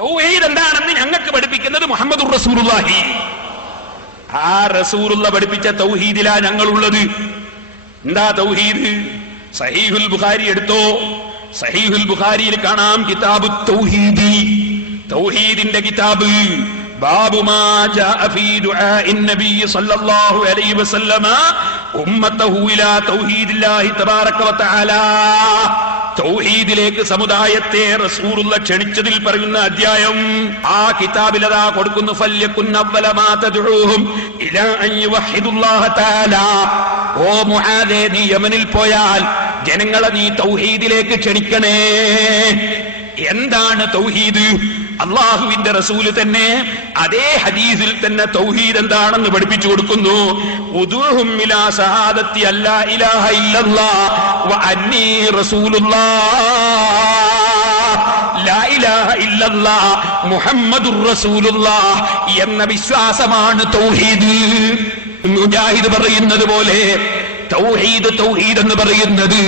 തൗഹീദ് എന്താണെന്ന് ഞങ്ങൾക്ക് പഠിപ്പിക്കുന്നത് മുഹമ്മദുർ റസൂലുള്ളാഹി. ആ റസൂലുള്ള പഠിപ്പിച്ച തൗഹീദിലാ ഞങ്ങളുള്ളത്. എന്താ തൗഹീദ്? സഹീഹുൽ ബുഖാരി എടുത്തോ. സഹീഹുൽ ബുഖാരിയിൽ കാണാം കിതാബു തൗഹീദി, തൗഹീദിന്റെ കിതാബ്. ബാബു മാ ജാഅ ഫീ ദുആഇൻ നബി സല്ലല്ലാഹു അലൈഹി വസല്ലമ ഉമ്മത്തഹു ഇലാ തൗഹീദില്ലാഹി തബാറക വ തആല. തൗഹീദിലേക്ക് സമുദായത്തെ റസൂലുള്ള ക്ഷണിച്ചതിൽ പറയുന്ന അധ്യായം. ആ കിതാബിൽ അതാ കൊടുക്കുന്നു, ഫല്യകുൻ അവ്വല മാ തദ്ഉഹും ഇലാ അൻ യുവഹിദുല്ലാഹ തആല. ഓ മുആദേ, നീ യമനിൽ പോയാൽ ജനങ്ങളെ നീ തൗഹീദിലേക്ക് ക്ഷണിക്കണേ. എന്താണ് തൗഹീദ്? അള്ളാഹുവിന്റെ റസൂല് തന്നെ അതേ ഹദീസിൽ തന്നെ തൗഹീദ് എന്താണെന്ന് പഠിപ്പിച്ചു കൊടുക്കുന്നു. ഉദൂഹും ഇലാ ശഹാദത്തി അല്ലാ ഇലാഹ ഇല്ലല്ലാഹ് വ അന്നീ റസൂലുള്ളാഹ്. ലാ ഇലാഹ ഇല്ലല്ലാഹ് മുഹമ്മദുർ റസൂലുള്ളാഹ് എന്ന വിശ്വാസമാണ് തൗഹീദ്. മുജാഹിദ് പറയുന്നത് പോലെ തൗഹീദ് എന്ന് പറയുന്നത്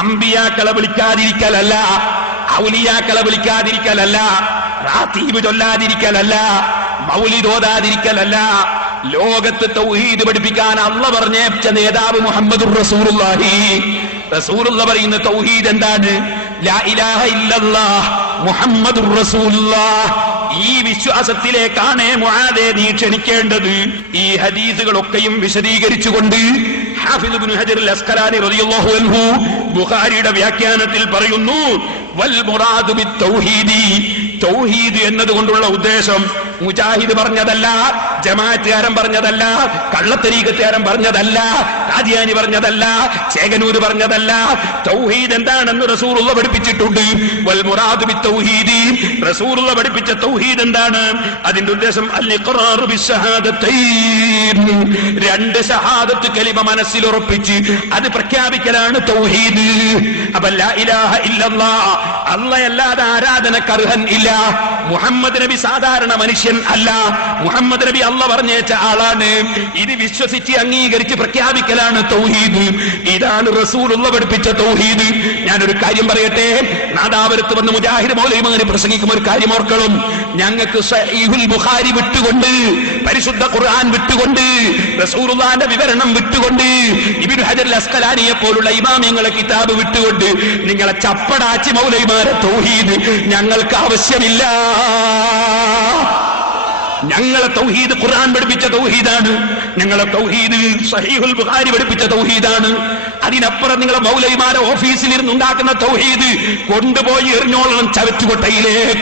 അമ്പിയാക്കളെ വിളിക്കാതിരിക്കലല്ല, ഔലിയാക്കളെ വിളിക്കാതിരിക്കലല്ല, റാത്തീബ് ചൊല്ലാതിരിക്കലല്ല, മൗലിദ് ഓതാതിരിക്കലല്ല. ലോകത്ത് തൗഹീദ് പഠിപ്പിക്കാൻ അല്ലാഹു പറഞ്ഞേച്ച നേതാവ് മുഹമ്മദുർ റസൂലുള്ളാഹി. റസൂലുള്ള പറയുന്ന തൗഹീദ് എന്താണ്? ലാ ഇലാഹ ഇല്ലല്ലാഹ് മുഹമ്മദുർ റസൂലുള്ളാഹ്. ഈ വിശ്വാസത്തിലേക്കാണ് മുആദേ നീ ക്ഷണിക്കേണ്ടത്. ഈ ഹദീസുകളൊക്കെയും വിശദീകരിച്ചുകൊണ്ട് ഹാഫിദ് ഇബ്നു ഹജർ അൽ അസ്ഖലാനി റളിയല്ലാഹു അൻഹു ബുഖാരിയുടെ വ്യാഖ്യാനത്തിൽ പറയുന്നു, വൽ മുറാദു ബിത് തൗഹീദി, തൗഹീദ് എന്നതുകൊണ്ടുള്ള ഉദ്ദേശം മുജാഹിദ് പറഞ്ഞതല്ല, ജമാഅത്തുകാരൻ പറഞ്ഞതല്ല, കള്ളത്തരീഖത്തുകാരൻ പറഞ്ഞതല്ല, ഖാദിയാനി പറഞ്ഞതല്ല, ചേകനൂര് പറഞ്ഞതല്ല. തൗഹീദ് എന്താണെന്ന് റസൂലുള്ള പഠിപ്പിച്ചിട്ടുണ്ട്. വൽ മുറാദു ബിത് തൗഹീദി, റസൂലുള്ള പഠിപ്പിച്ച തൗഹീദ് എന്താണ്? അതിന്റെ ഉദ്ദേശം അൽ ഇഖ്റാറു ബിശ്ശഹാദത്തൈൻ, രണ്ട് ഷഹാദത്ത് കലിമ മനസ്സിൽ ഉറപ്പിച്ച് അത് പ്രഖ്യാപിക്കലാണ് തൗഹീദ്. അപ്പോൾ ലാ ഇലാഹ ഇല്ലല്ലാഹ്, അല്ലാഹുവല്ലാതെ ആരാധനക്ക് അർഹൻ ഇല്ല. മുഹമ്മദ് നബി സാധാരണ മനുഷ്യൻ അല്ല, മുഹമ്മദ് നബി അല്ലാഹു പറഞ്ഞേച്ച ആളാണ്. ഇത് വിശ്വസിച്ച് അംഗീകരിച്ച് പ്രഖ്യാപിക്കലാണ് തൗഹീദ്. ഇതാണ് റസൂലുള്ള പഠിപ്പിച്ച തൗഹീദ്. ഞാനൊരു കാര്യം പറയട്ടെ, നാദാപുരത്ത് വന്ന് മുജാഹിദ് മൗലവിമാര് പ്രസംഗിക്കുമ്പോൾ ഒരു കാര്യം ഓർക്കണം. ഞങ്ങൾക്ക് സഹീഹുൽ ബുഖാരി വിട്ടുകൊണ്ട്, പരിശുദ്ധ ഖുർആൻ വിട്ടുകൊണ്ട്, റസൂലുള്ളാഹിന്റെ വിവരണം വിട്ടുകൊണ്ട്, ഇബ്നു ഹജർ അൽ അസ്ഖലാനിയെ പോലുള്ള ഇമാമിയങ്ങളെ കിതാബ് വിട്ടുകൊണ്ട് നിങ്ങളെ ചപ്പടാച്ചി മൗലവിമാരെ തൗഹീദ് ഞങ്ങൾക്ക് ആവശ്യമില്ല. ഞങ്ങളെ തൗഹീദ് ഖുർആൻ പഠിപ്പിച്ച തൗഹീദാണ്. ഞങ്ങളെ തൗഹീദ് സഹീഹുൽ ബുഖാരി പഠിപ്പിച്ച തൗഹീദാണ്. അതിനപ്പുറം നിങ്ങളെ മൗലവിമാരെ ഓഫീസിൽ ഇരുന്ന് ഉണ്ടാക്കുന്ന തൗഹീദ് കൊണ്ടുപോയി എറിഞ്ഞോളണം ചവറ്റുകൊട്ടയിലേക്ക്.